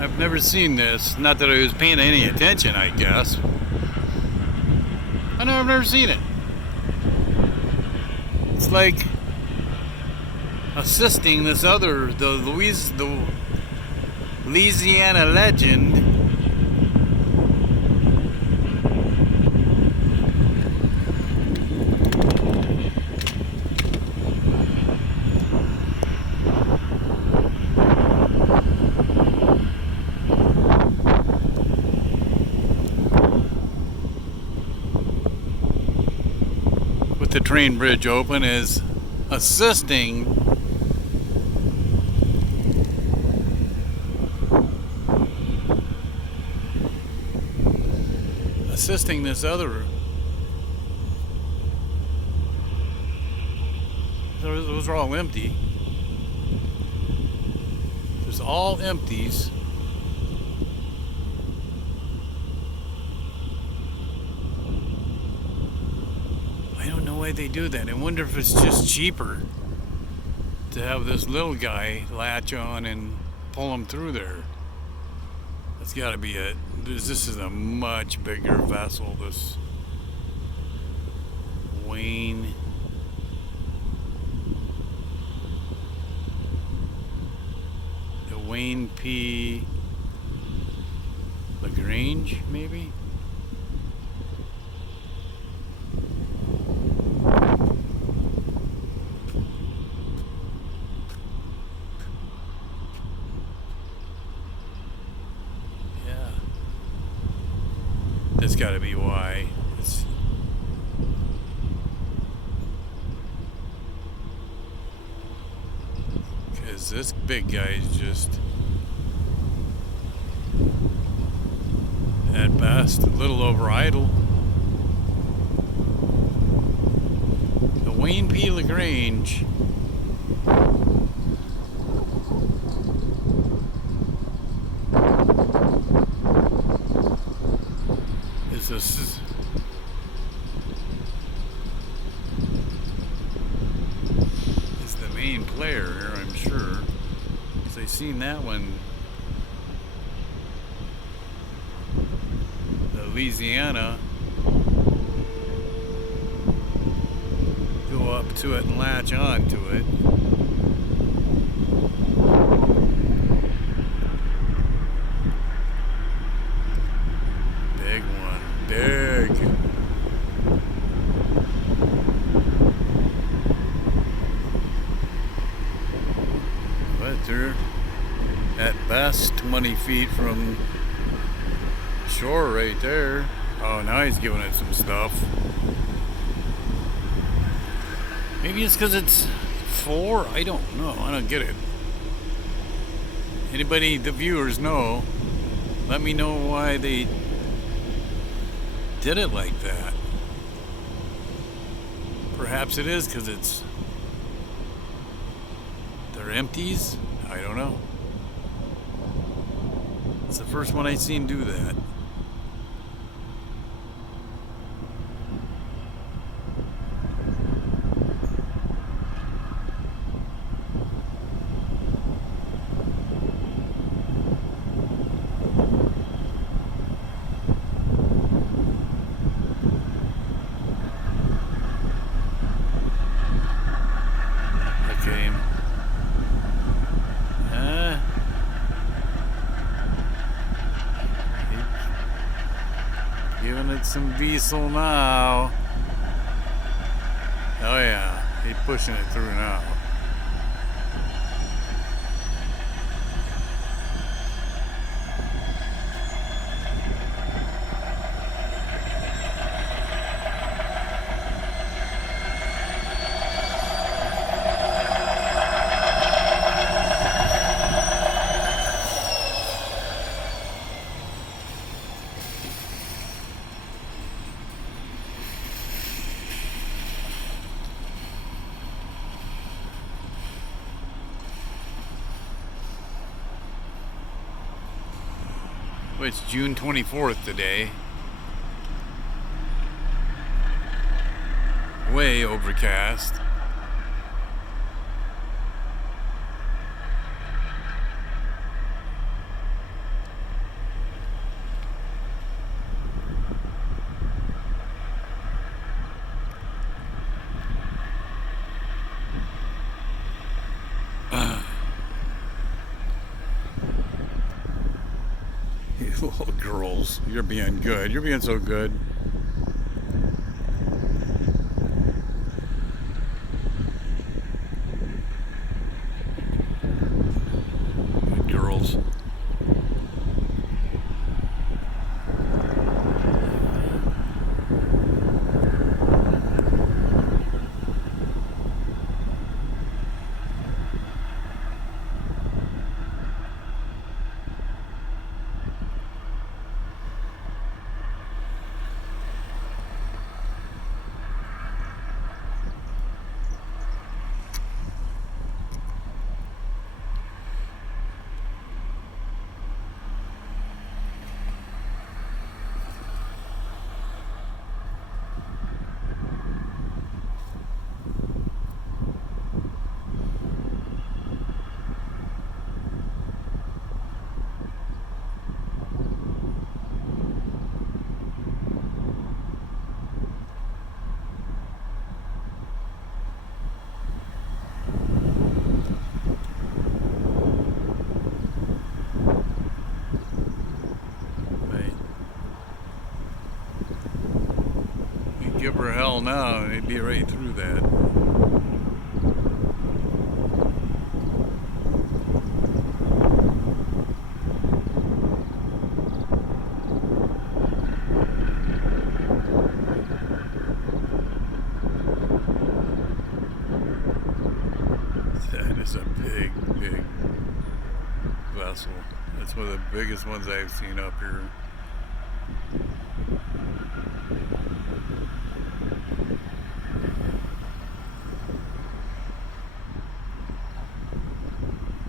I've never seen this. Not that I was paying any attention, I guess. I know I've never seen it. It's like assisting this other, the Louisiana legend. With the train bridge open, is assisting this other. Those are all empty. There's all empties. I don't know why they do that. I wonder if it's just cheaper to have this little guy latch on and pull him through there. That's got to be it. This is a much bigger vessel. This Wayne. The Wayne P. LaGrange, maybe? That's got to be why. Because this big guy is just, at best, a little over idle. The Wayne P. LaGrange. This is the main player here, I'm sure, because I've seen that one, the Louisiana, go up to it and latch on to it. Big. But they're at best 20 feet from shore right there. Oh, now he's giving it some stuff. Maybe it's because it's 4? I don't know. I don't get it. Anybody, the viewers, know? Let me know why they did it like that. Perhaps it is because they're empties. I don't know. It's the first one I've seen do that. Giving it some diesel now. Oh yeah, he's pushing it through now. Well, it's June 24th today. Way overcast. Little girls, you're being good. You're being so good. Good girls. Give her hell now, and it'd be right through that. That is a big, big vessel. That's one of the biggest ones I've seen up here.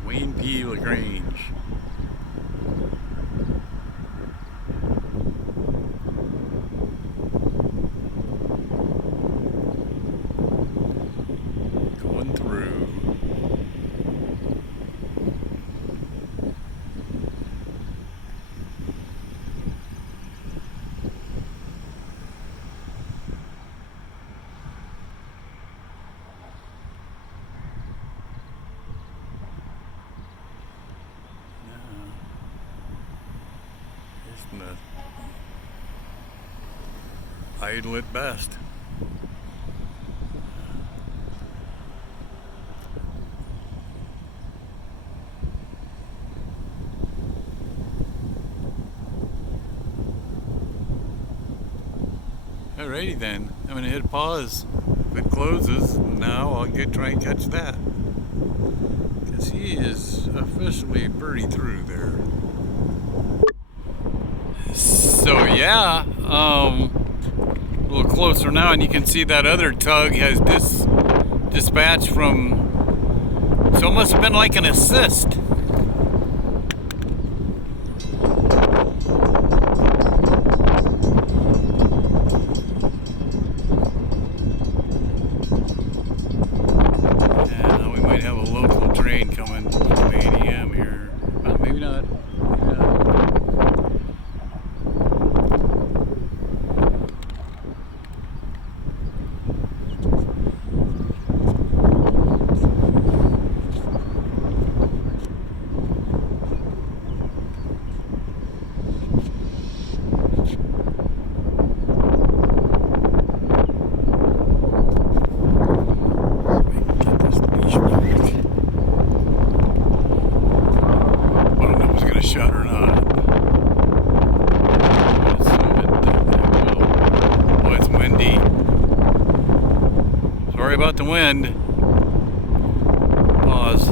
Wayne P. LaGrange. Going through. Idle at best. Alrighty then, I'm gonna hit pause. If it closes, now I'll try and catch that. Because he is officially pretty through there. So yeah, a little closer now, and you can see that other tug has dispatched from, so it must have been like an assist. And we might have a local train coming from ADM here. Well, maybe not. Shut or not. Oh, it's windy. Sorry about the wind. Pause.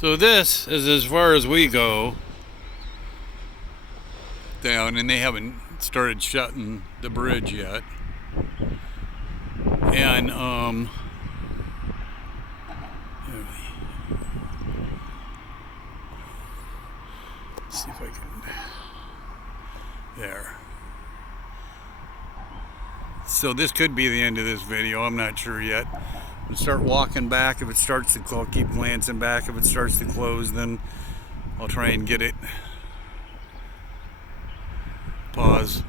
So this is as far as we go down, and they haven't started shutting the bridge yet. And see if I can. There. So this could be the end of this video. I'm not sure yet. I'll start walking back. If it starts to close, I'll keep glancing back. If it starts to close, then I'll try and get it. Pause.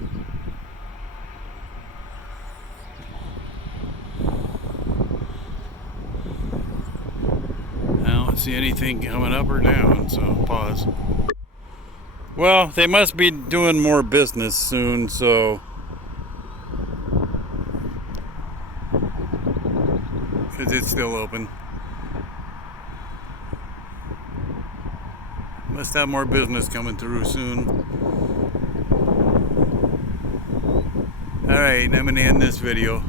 see anything coming up or down, so pause. Well, they must be doing more business soon, so because it's still open. Must have more business coming through soon. Alright, I'm going to end this video.